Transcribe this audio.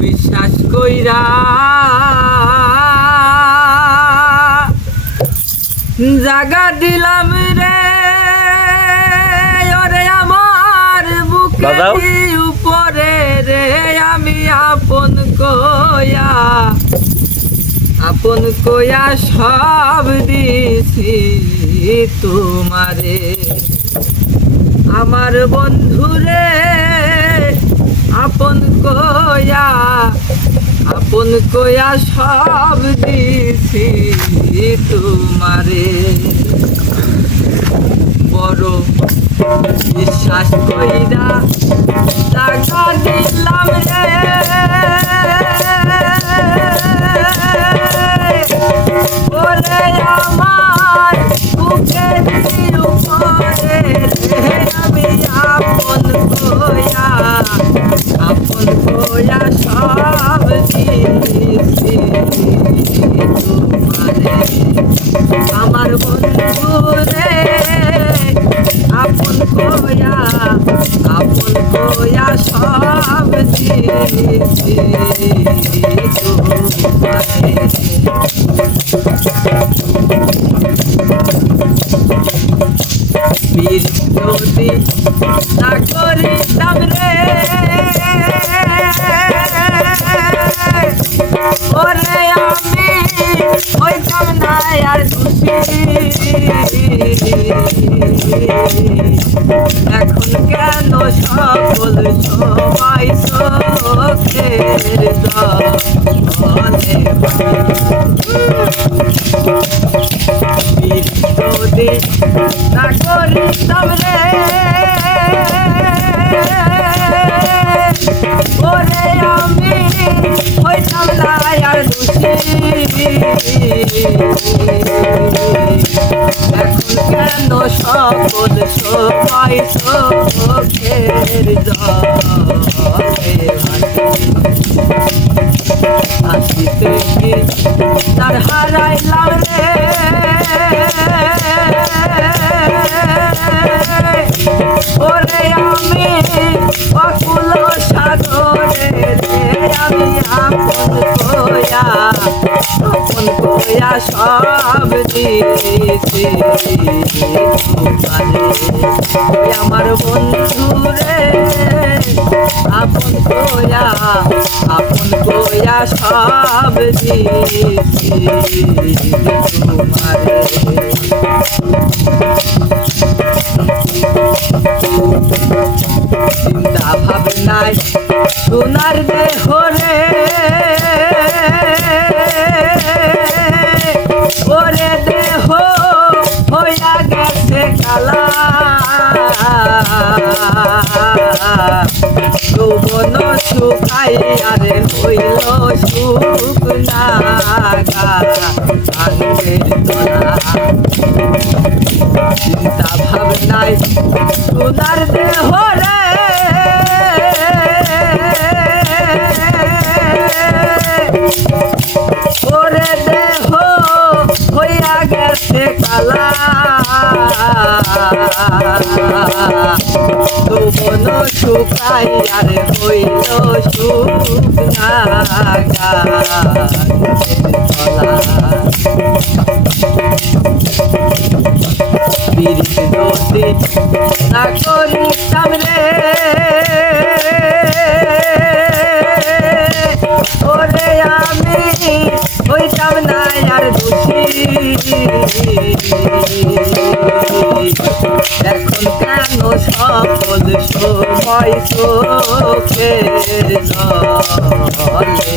বিশ্বাস কইরা জাগা দিলাম রে ওরে আমার বুকের উপরে রে আমি আপন কয়া সব দিছি তোমারে আমার বন্ধুরে আপন কয়া সব দিছি তোমারে বড় বিশ্বাস কইরা টাকা দিলাম রে ওরে আমার বুকের উপরে আমি আপন কয়া সব দিছি তোমারে আমার বন্ধুরে আপন কয়া সব দিছি তোমারে বীর যদি না করিতাম রে ওরে আমি হইতাম না আর খুশি এখন কেন সকল সবাই চোখের জলে যদি না করিতাম রে ওরে আমি হইতাম না আর দোষী এখন কেন সকল সবাই চোখের জলে হাসিতে কি তার হারাইলাম রে ওরে আমি অকুল সাগরে রে আমি আপন কয়া সব দিছি তোমারে আমার বন্ধুরে আপন কয়া সব দিছি তোমারে চিন্তা ভাবনায় সোনার দেহ রে ওরে দেহ হইয়া গেছে কালা যৌবন শুকাইয়া রে হইল শুকনা গাঙ্গের তলা চিন্তা ভাবনায় সোনার দেহ রে ওরে দেহ হইয়া গেছে কালা যৌবন শুকাইয়া রে হইল শুকনা গাঙ্গের তলা যদি না করিতাম রে ওরে আমি হইতাম না আর দোষী এখন কেন সকল সময় চোখের জলে ভাসি